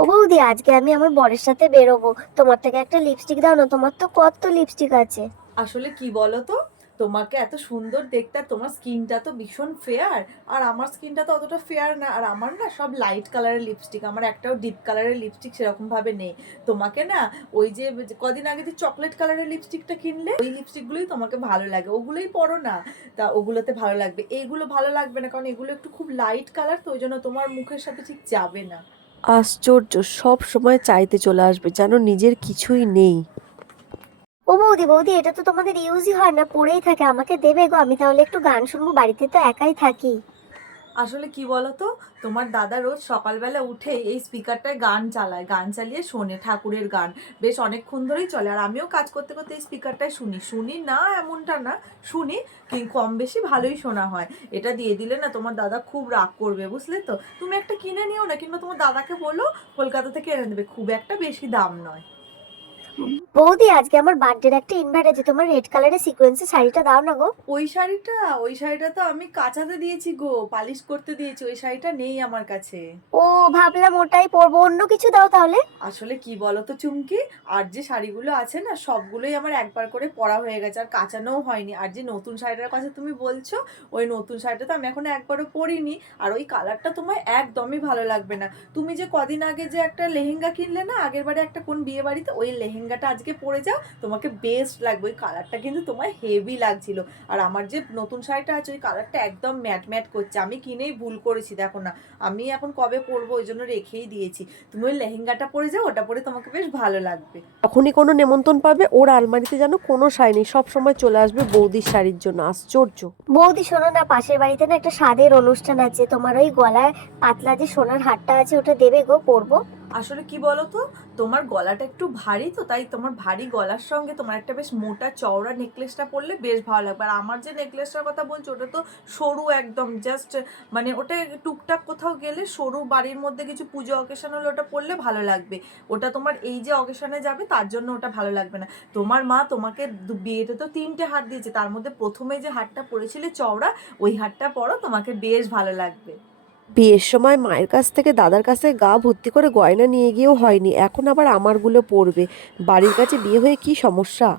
ও বৌদি, আজকে আমি আমার বরের সাথে বেরোবো, তোমার থেকে একটা লিপস্টিক দাও না, তোমার তো কত লিপস্টিক আছে। আসলে কি বলো তো, তোমাকে এত সুন্দর দেখতে আর তোমার স্কিনটা তো ভীষণ ফেয়ার। আর আমার স্কিনটা তো অতটা ফেয়ার না, আর আমার না সব লাইট কালারের লিপস্টিক, আমার একটাও ডিপ কালারের লিপস্টিক সেরকম ভাবে নেই। তোমাকে না ওই যে কদিন আগে যে চকলেট কালারের লিপস্টিকটা কিনলে, ওই লিপস্টিকগুলোই তোমাকে ভালো লাগে, ওগুলোই পরো না। তা ওগুলোতে ভালো লাগবে, এইগুলো ভালো লাগবে না, কারণ এগুলো একটু খুব লাইট কালার, তো ওই জন্য তোমার মুখের সাথে ঠিক যাবে না। আশ্চর্য, সব সময় চাইতে চলে আসবে, যেন নিজের কিছুই নেই। ও বৌদি বৌদি, এটা তো তোমাদের ইউজই হয় না, পড়েই থাকে, আমাকে দেবে গো, আমি তাহলে একটু গান শুনবো, বাড়িতে তো একাই থাকি। আসলে কি বলতো, তোমার দাদা রোজ সকালবেলা উঠে এই স্পিকারটায় গান চালায়, গান চালিয়ে শোনে ঠাকুরের গান, বেশ অনেকক্ষণ ধরেই চলে। আর আমিও কাজ করতে করতে এই স্পিকারটায় শুনি, শুনি না এমনটা না, শুনি, কিন্তু কম বেশি ভালোই শোনা হয়। এটা দিয়ে দিলে না তোমার দাদা খুব রাগ করবে, বুঝলে তো। তুমি একটা কিনে নিও না, কিংবা তোমার দাদাকে বলো কলকাতা থেকে এনে দেবে, খুব একটা বেশি দাম নয়। বৌদি, আজকে আমার বার্থডের একটা ইনভাইট আছে, তোমার রেড কালারের সিকোয়েন্সের শাড়িটা দাও না গো। ওই শাড়িটা তো আমি কাচাতে দিয়েছি গো, পালিশ করতে দিয়েছি, ওই শাড়িটা নেই আমার কাছে। ও, ভাবলাম ওটাই পরবো, অন্য কিছু দাও তাহলে। আসলে কি বলতো চুমকি, আর যে শাড়িগুলো আছে না সবগুলোই আমার একবার করে পরা হয়ে গেছে, আর কাচানোও হয়নি। আর যে নতুন শাড়িটার কথা তুমি বলছো, ওই নতুন শাড়িটা তো আমি এখনো একবারও পরিনি, আর ওই কালারটা তোমার একদমই ভালো লাগবে না। তুমি যে কদিন আগে যে একটা লেহেঙ্গা কিনলে না, আগের বারে একটা কোন বিয়ে বাড়িতে, ওই লেহেঙ্গাটা আজকে পরে যাও, তোমাকে বেস্ট লাগবে। ওই কালারটা কিন্তু তোমার হেভি লাগছিল। আর আমার যে নতুন শাড়িটা আছে, ওই কালারটা একদম ম্যাট ম্যাট করছে, আমি কিনেই ভুল করেছি, দেখো না। আমি এখন কবে পরবো ওই জন্য রেখেই দিয়েছি। তুমি ওই লেহেঙ্গাটা পরে যাও, ওটা পরে তোমাকে বেশ ভালো লাগবে। যখনই কোনো নেমন্তন্ন পাবে, ওর আলমারিতে যেন কোনো শাড়ি নেই, সব সময় চলে আসবে বৌদির শাড়ির জন্য। আশ্চর্য। বৌদি শোনো না, পাশের বাড়িতে না একটা স্বাদের অনুষ্ঠান আছে, তোমার ওই গলায় পাতলা যে সোনার হারটা আছে ওটা দেবে গো, পরবো। আসলে কি বলতো, তোমার গলাটা একটু ভারী, তো তাই তোমার ভারী গলার সঙ্গে তোমার একটা বেশ মোটা চওড়া নেকলেসটা পরলে বেশ ভালো লাগবে। আর আমার যে নেকলেসটার কথা বলছো, ওটা তো সরু একদম, জাস্ট মানে ওটা টুকটাক কোথাও গেলে, সরু বাড়ির মধ্যে কিছু পুজো অকেশন হলে ওটা পরলে ভালো লাগবে। ওটা তোমার এই যে অকেশনে যাবে তার জন্য ওটা ভালো লাগবে না। তোমার মা তোমাকে বিয়েতে তো 3টে হার দিয়েছে, তার মধ্যে প্রথমে যে হারটা পরেছিলে চওড়া, ওই হারটা পরো, তোমাকে বেশ ভালো লাগবে। বিয়ের সময় মায়ের কাছ থেকে দাদার কাছে গা ভর্তি করে গয়না নিয়ে গিয়েও হয়নি, এখন আবার আমারগুলো পরবে। বাড়ির কাছে বিয়ে হয়ে কি সমস্যা।